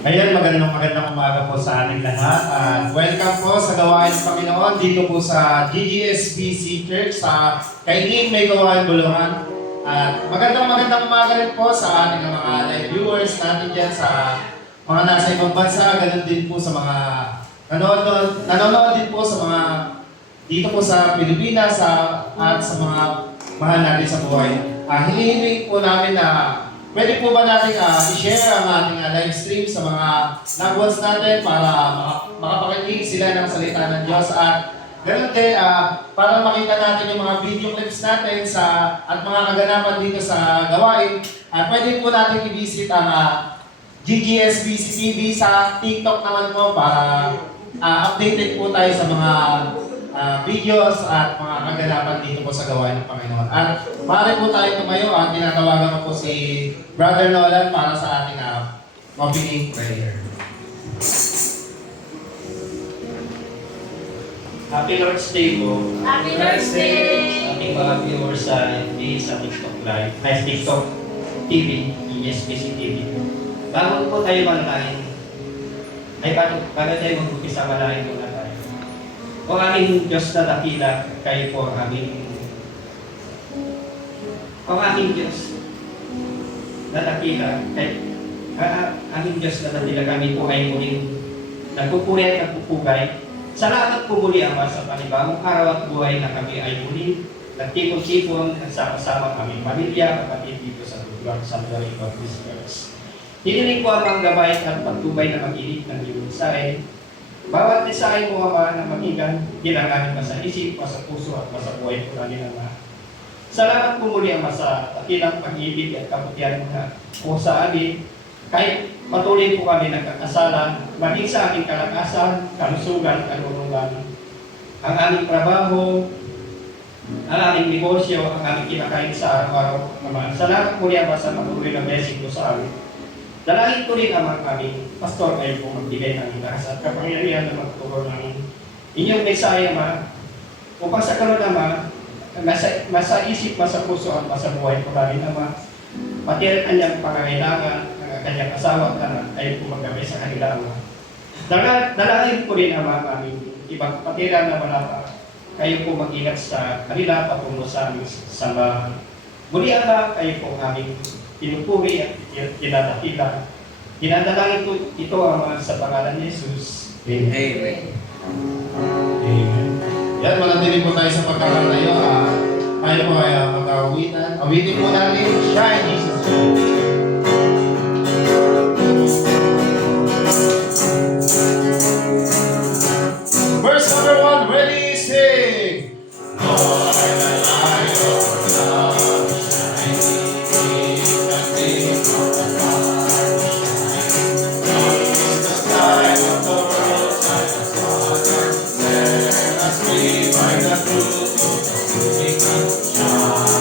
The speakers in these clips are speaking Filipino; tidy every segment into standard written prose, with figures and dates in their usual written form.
Ayan, magandang umaga po sa ating lahat. At welcome po sa gawain ng Panginoon dito po sa GGSBC Church sa Kaingin May Gawain Bulacan. At magandang umaga rin po sa ating mga live viewers natin dyan sa mga nasa ibang bansa. Ganun din po sa mga nanonood din po sa mga dito po sa Pilipinas at sa mga mahal natin sa buhay. Hinihingi po namin na pwede po ba natin i-share ang ating live stream sa mga loved ones natin para makapakinig sila ng salita ng Diyos at ganoon din para makita natin yung mga video clips natin at mga kaganapan dito sa gawain. Pwede po natin i-visit ang GGSBC TV sa TikTok naman po para updated po tayo sa mga videos at mga kaganapan dito po sa gawain ng Panginoon. At maaari po tayo tumayo at tinatawagan ko po si Brother Nolan para sa ating opening prayer. Happy Lord's Day po. Happy Lord's Day! Ating mga viewers sa FB, sa TikTok Live, TikTok TV, ESPC TV. Bago po tayo manalahin, bago tayo mag-upisa, malahin muna tayo. O aming Diyos na dakila, kayo po ang aming Diyos na dakila, aming Diyos na dakila, kami po ay muling nagpupuri at nagpupugay. Salamat po muli, Ama, sa panibagong araw at buhay na kami ay muli nagtipon-tipon at sama-sama kami pamilya, kapatid dito sa Tutulang Santuary Baptist Church. Hiniling ko ang gabay at pagtubay na mag-inig ng iyong mensahe. Bawat mensahe mo, Ama, na makigan, ginagaling pa sa isip, pa sa puso at pa sa buhay po namin, Ama. Salamat po muli, Ama, sa dakilang pag-ibig at kaputihan mo na po sa amin. Kahit patuloy po kami nagkakasala, maging sa aking kalakasan, kalusugan, kalulungan, ang aming trabaho, ang aming negosyo, ang aming kinakain sa araw-araw, Ama. Salamat po niya sa patuloy na blessing po sa amin. Dalangin ko rin, Ama, aming pastor kayo po magbigay ng lakas at kapangyarihan na magturo ng inyong mensahe, Ama, upang sa karoon, Ama, masa isip, masa puso at masa buhay po namin, Ama. Pati ang kanyang pangangailangan, ang kanyang asawa at anak, kayo po maggamay sa kanila, Ama. Dalangin ko rin, Ama, aming ibang kapatiran na wala pa. Kayo po mag-ingat sa kanila patungo sa aming sambahan. Muli, Ama, kayo po ang aming pinupuri at tinadakila. Dinadalangin ko ito, Ama, sa pangalan ni Jesus. Amen. Amen. Yan, manatili po tayo sa pagkakatayo. Tayo po ay mag-awitan. Awitin po natin, Shine Jesus Shine. Verse number 1, ready, sing! Lord, the light of love shining in the day of the dark shine. Lord is the sky of the world, shine as Father. Let us be by the truth of the Spirit, shine on.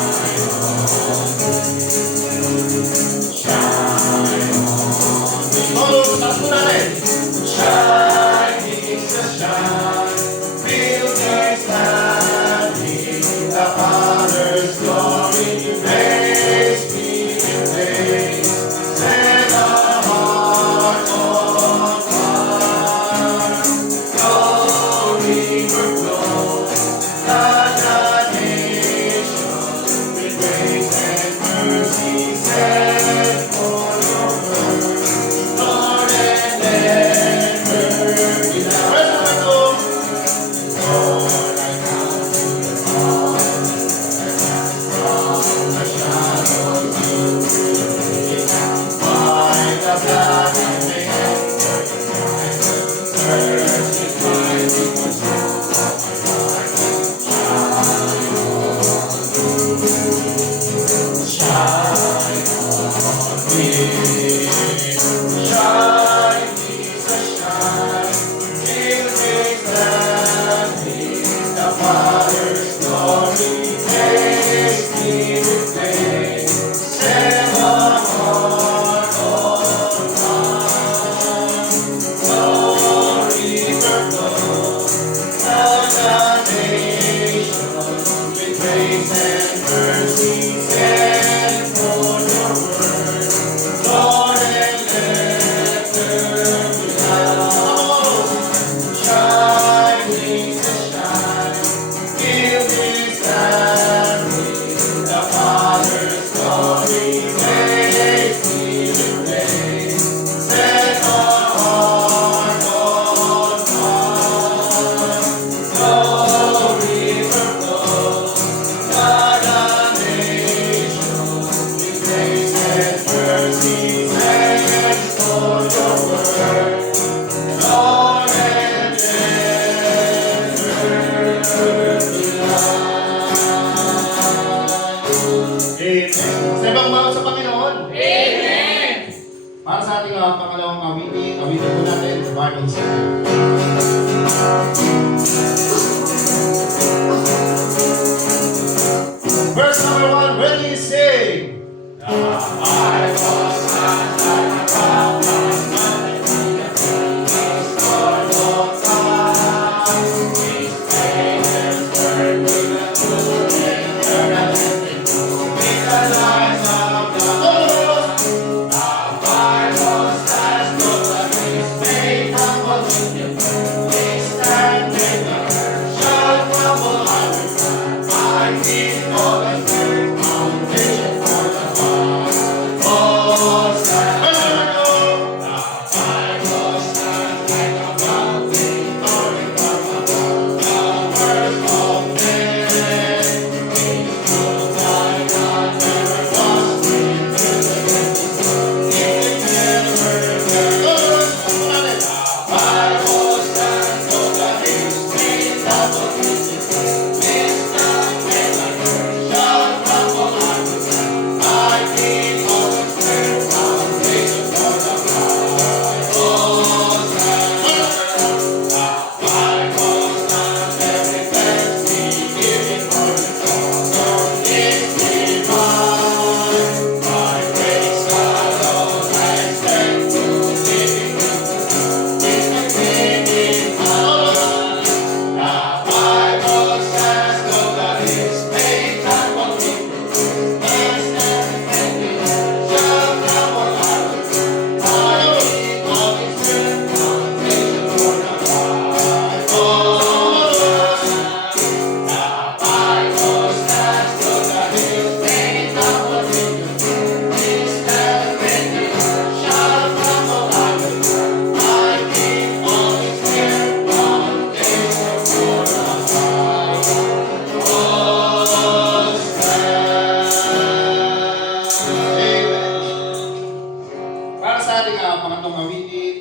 Para sa ating pangatlong awitin,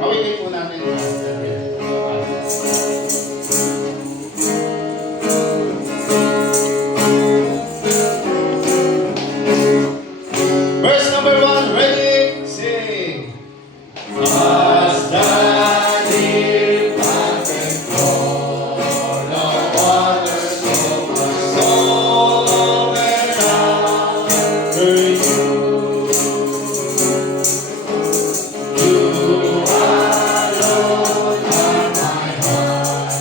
awitin po natin. Verse number 1, ready, sing. As the deep panteth for the waters of my soul, longeth after you. You alone are my heart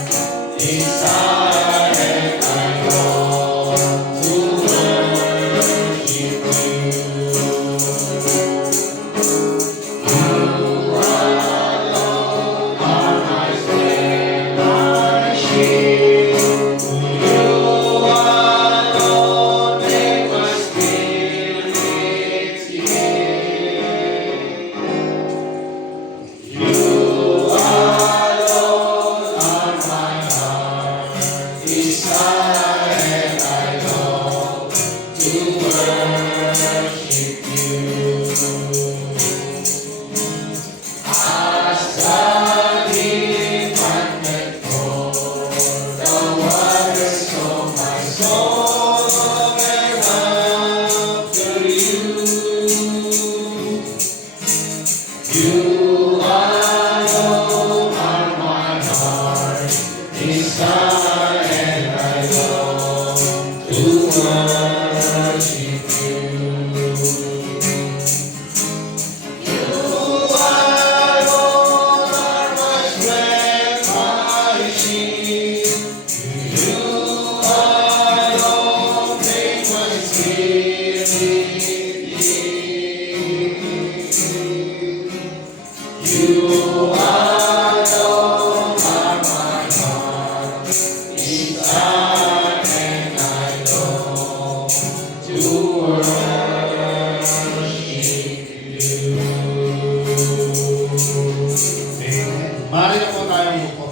desire, and I long to worship you. You alone are my heart desire, and I long to worship you. You alone are my strength, my shield. You alone make my spirit live. You alone are my heart desire, and I long to worship you. Amen. Maaari na po tayong upo.